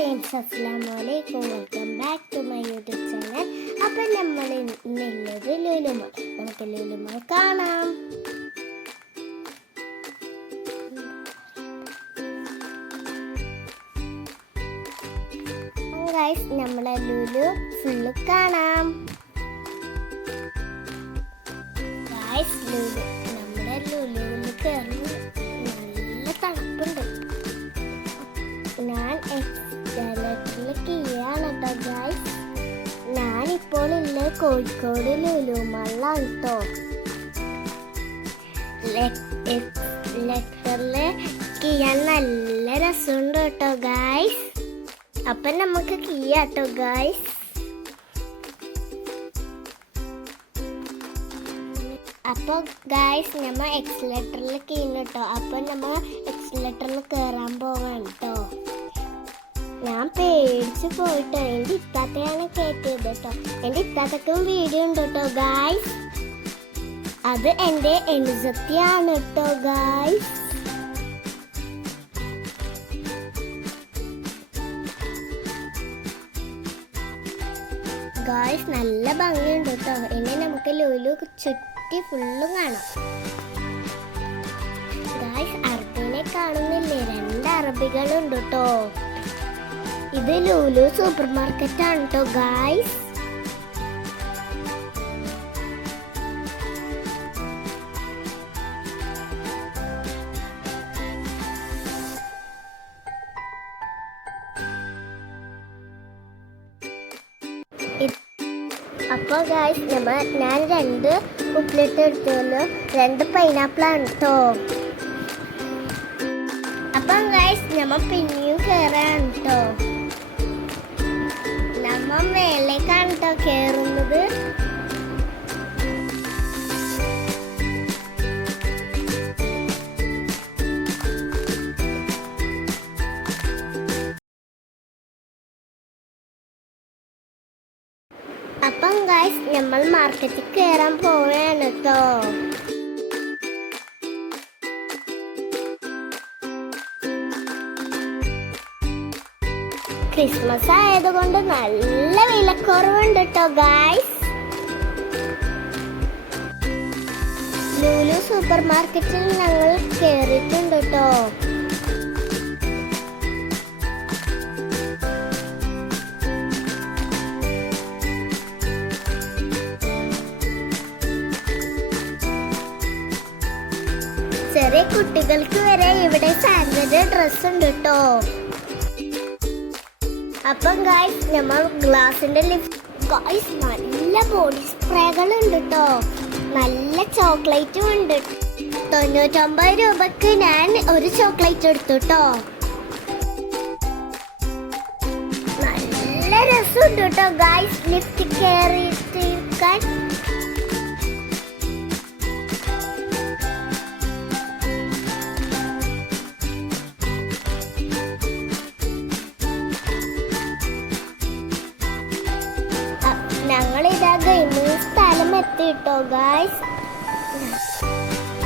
Friends, അസ്സലാമലൈക്കും. Welcome back to my YouTube channel. അപ്പം നമ്മൾ ഇന്നുള്ളത് ലുലു മാൾ. നമുക്ക് ലുലു മാൾ കാണാം. ഗൈസ്, നമ്മളെ ലുലു ഫുള്ള് കാണാം. ഗൈസ്, നമ്മുടെ ലുലുവിൽ കയറി നല്ല തണുപ്പുണ്ട്. ഞാൻ കീയാണ് കേട്ടോ ഗൈസ്. ഞാനിപ്പോൾ ഉള്ളത് കോഴിക്കോട് ലുലു മാളിലാണ് കേട്ടോ. ലെറ്ററില് കീയാൻ നല്ല രസമുണ്ട് കേട്ടോ ഗൈസ്. അപ്പം നമുക്ക് കീയാട്ടോ ഗൈസ്. അപ്പോൾ ഗൈസ്, നമ്മൾ എക്സിലേറ്ററിൽ കീണ് കേട്ടോ. അപ്പം നമ്മൾ എക്സിലേറ്ററിൽ കയറാൻ പോവാണ് കേട്ടോ. ഞാൻ പേടിച്ച് പോയിട്ടോ. എൻ്റെ ഇത്താത്തയാണ് കയറ്റിയത് കേട്ടോ. എൻ്റെ ഇത്താത്തക്കും വീഡിയോ ഉണ്ട് കേട്ടോ ഗൈസ്. അത് എൻ്റെ അനുജത്തിയാണ് കേട്ടോ ഗൈസ്. ഗൈസ്, നല്ല ഭംഗിയുണ്ട് കേട്ടോ. ഇനി നമുക്ക് ലുലു ചുറ്റി ഫുള്ളും കാണാം. ഗൈസ്, അറബിനെ കാണുന്നില്ലേ? 2 അറബികളുണ്ട് കേട്ടോ. ഇത് ലുലു സൂപ്പർ മാർക്കറ്റ് ആണ് കേട്ടോ ഗൈസ്. അപ്പോൾ ഗൈസ്, ഞാൻ 2 ഉപ്പിലിട്ട് എടുത്തല്ലോ. 2 പൈനാപ്പിളാണ് കേട്ടോ. അപ്പം ഗൈസ്, നമ്മൾ പിന്നെയും കയറാണ് കേട്ടോ. നമ്മൾ മേലേക്കാണ് കേട്ടോ കയറുന്നത്. അപ്പം ഗൈസ്, നമ്മൾ മാർക്കറ്റിൽ കയറാൻ പോവുകയാണ് കേട്ടോ. ക്രിസ്മസ് ആയതുകൊണ്ട് നല്ല വിലക്കുറവുണ്ട് കേട്ടോ ഗൈസ്. ലുലു സൂപ്പർ മാർക്കറ്റിൽ ഞങ്ങൾ കയറിയിട്ടുണ്ട് കേട്ടോ. ചെറിയ കുട്ടികൾക്ക് വരെ ഇവിടെ സാൻഡന്റെ ഡ്രസ് ഉണ്ട് കേട്ടോ. അപ്പം ഗൈസ്, നമ്മൾ ഗ്ലാസിന്റെ ഗൈസ്, നല്ല ബോഡി സ്പ്രേകൾ ഉണ്ട് കേട്ടോ. നല്ല ചോക്ലേറ്റും ഉണ്ട്. 99 രൂപക്ക് ഞാൻ ഒരു ചോക്ലേറ്റ് എടുത്തു കേട്ടോ. നല്ല രസമുണ്ട് കേട്ടോ ഗൈസ് ലിഫ്റ്റ് കയറിയിരിക്കാൻ. ഞങ്ങളിതാ ഗെയിമിങ് സ്ഥലം എത്തിട്ടോ ഗൈസ്.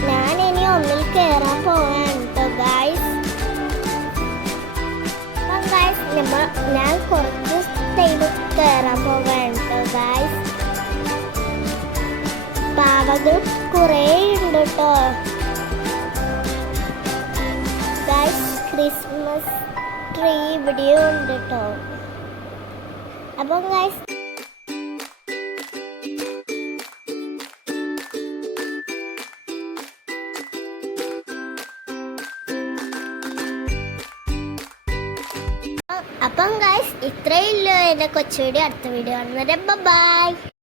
ഞാനിനി ഒന്നിൽ കയറാൻ പോവാണ് കേട്ടോ ഗൈസ്. അപ്പം ഗൈസ്, ഞാൻ കുറച്ച് ടൈം കയറാൻ പോവാണ് കേട്ടോ ഗൈസ്. പാവകൾ കുറേ ഉണ്ട് കേട്ടോ ഗൈസ്. ക്രിസ്മസ് ട്രീ ഇവിടെ ഉണ്ട് കേട്ടോ. അപ്പം ഗൈസ്, അപ്പം ഗൈസ്, ഇത്രയേ ഉള്ളൂ എൻ്റെ കൊച്ചു വീഡിയോ. അടുത്ത വീഡിയോ കാണുന്നത്. ബൈ.